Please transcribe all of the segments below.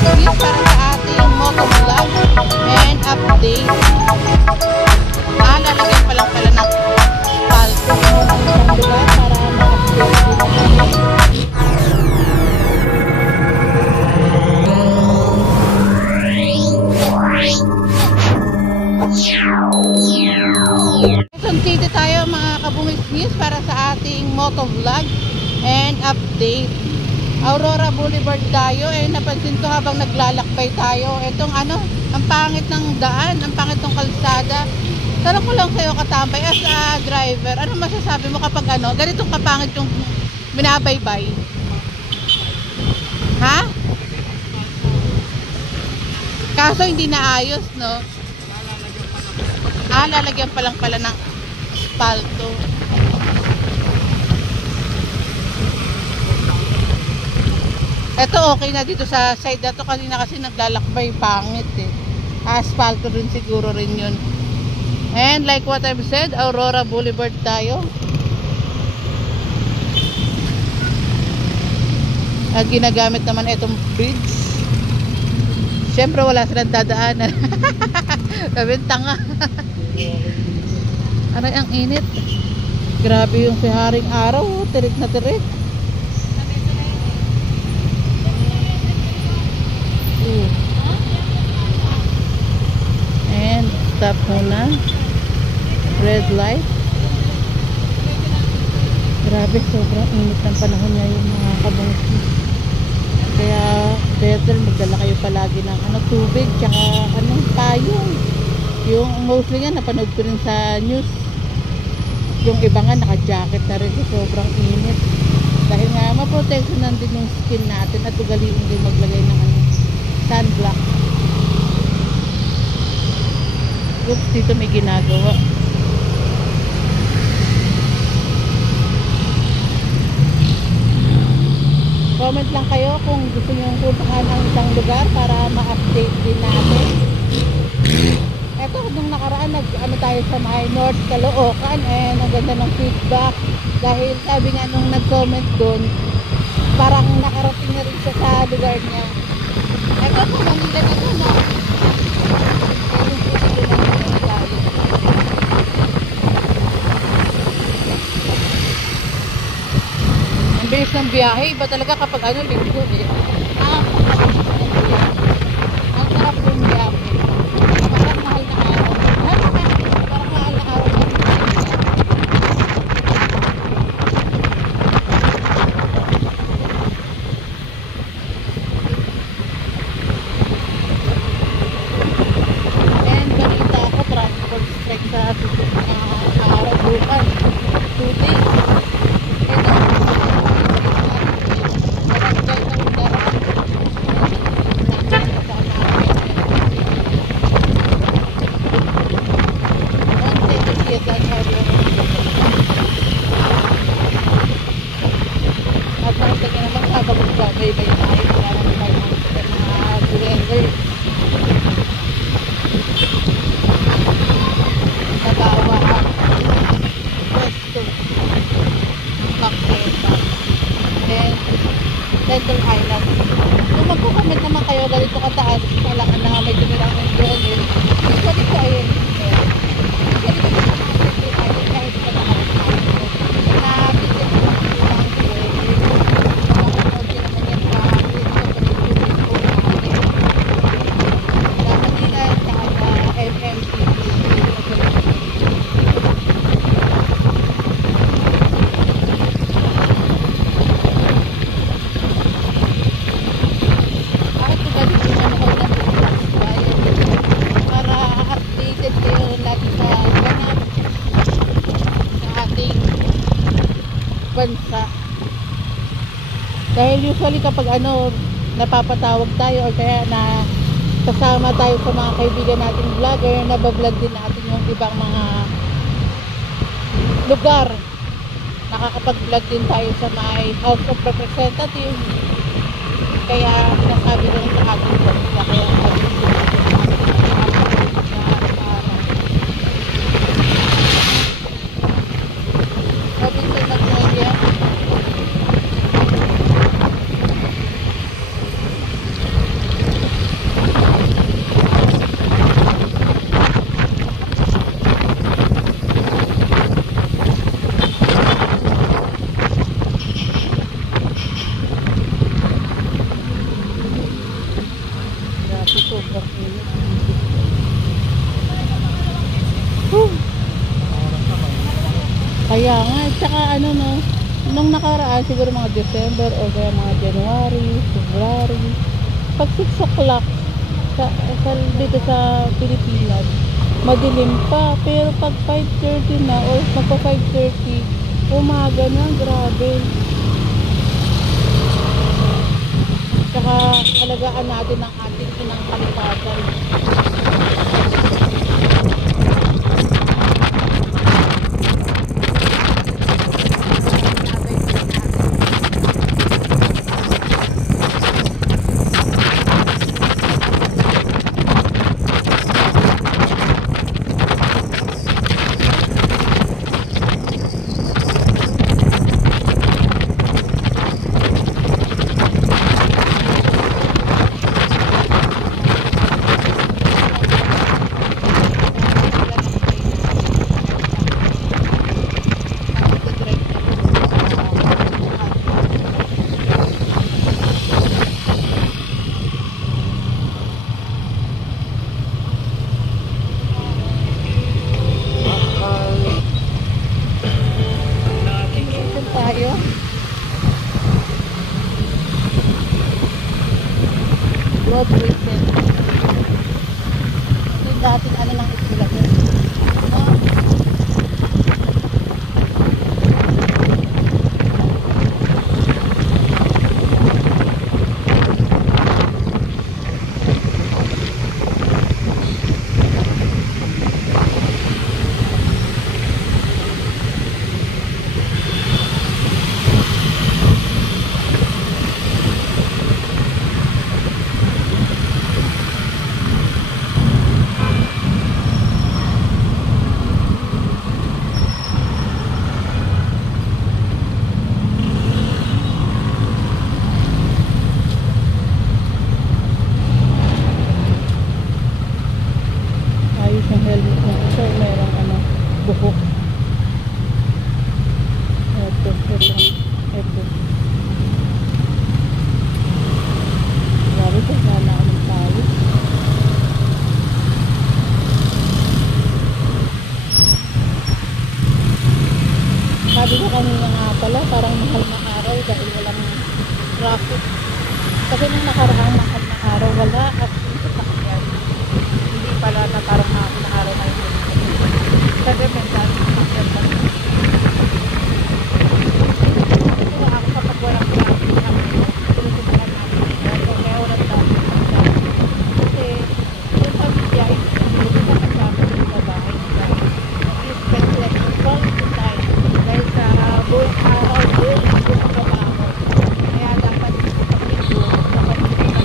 bumisnis para sa ating motovlog and update. Lalagyan pa lang pala ng palto ng isang lugar para ma-update din natin. Quezon City tayo mga kabumisnis para sa ating motovlog and update. Aurora Boulevard tayo, napansin ko habang naglalakbay tayo, etong ang pangit ng daan, ang pangit ng kalsada. Tanong ko lang sa'yo katambay, as a driver, ano masasabi mo kapag ganitong kapangit yung binabaybay? Ha? Kaso hindi naayos, no? Lalagyan pa lang pala ng palto. Ito okay na dito sa side na to kasi naglalakbay, pangit Asphalto rin siguro rin yun. And like what I've said, Aurora Boulevard tayo. At ginagamit naman itong bridge. Siyempre wala silang dadaanan. Sabi tanga. Aray ang init. Grabe yung si haring araw, tirik na tirik. And stop muna. Red light. Grabe, sobrang init ng panahon ngayon mga kabungsi. Kaya better magdala kayo palagi ng tubig tsaka payong. Yung mostly nga napanood ko rin sa news. Yung iba nga naka-jacket na rin, sobrang init. Dahil nga ma-protection din yung skin natin at ugaliin din maglagay ng sunblock. Oops, dito may ginagawa. Comment lang kayo kung gusto nyo puntahan ang isang lugar para ma-update din natin. Eto, nung nakaraan tayo sa may North Caloocan, ang ganda ng feedback dahil sabi nga nung nag-comment doon, parang nakarating na rin siya sa lugar niya. Eto po, Manila na doon ang bilis ng biyahe, iba talaga kapag linggo ang sarap yung biyahe. Parang mahal na araw. Parang mahal na araw. And balita ako, transport strike sa araw bukas. 2 days. Central Island. Kung magkukomment naman kayo ganito kataas, kailangan na may tumirang yung drone usually ko ayun. Usually ko sa mga Central Island kahit sa mga bansa. Dahil usually kapag napapatawag tayo o kaya na kasama tayo sa mga kaibigan nating vlogger, nabablog din natin yung ibang mga lugar. Nakakapag-vlog din tayo sa may House of Representatives. Kaya nasabi ko sa ating bansa, kaya Kaya nga, tsaka ano no, nung nakaraan siguro mga December o kaya mga January, February, pag 6 o'clock dito sa Pilipinas, madilim pa. Pero pag 5:30 na or magpa 5:30, umaga na, grabe. Tsaka alagaan natin ang ating inang kalikasan. Tayo. Road recent. Ito yung dating ano ng isla. Ayos yung helmet na ito. Merong ano, buhok. Ito. Grabe ito. Sana ako ng tayo. Sabi ko kanina nga pala, parang mahal na araw dahil walang traffic. Kasi nung nakaraang mahal na araw, wala at sasakyan. Hindi pala na parang mahal na araw na yun. Kasi mental, sasakyan pa rin. Ito ako kapag walang traffic kami, sinusubukan namin. Kaya walang traffic. Kasi yung pamilya, hindi na kasama sa bahay nila. You spend like quality time. Dahil sa buong araw doon ang trabaho. Kaya dapat ito, dapat ito na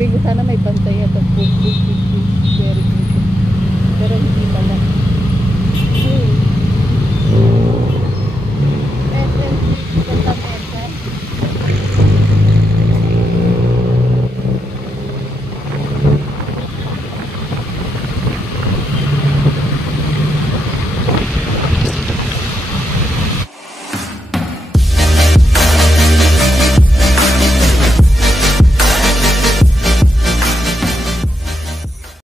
sabi ko sana may bantay at good, good, good, good. Very good. Pero hindi pala.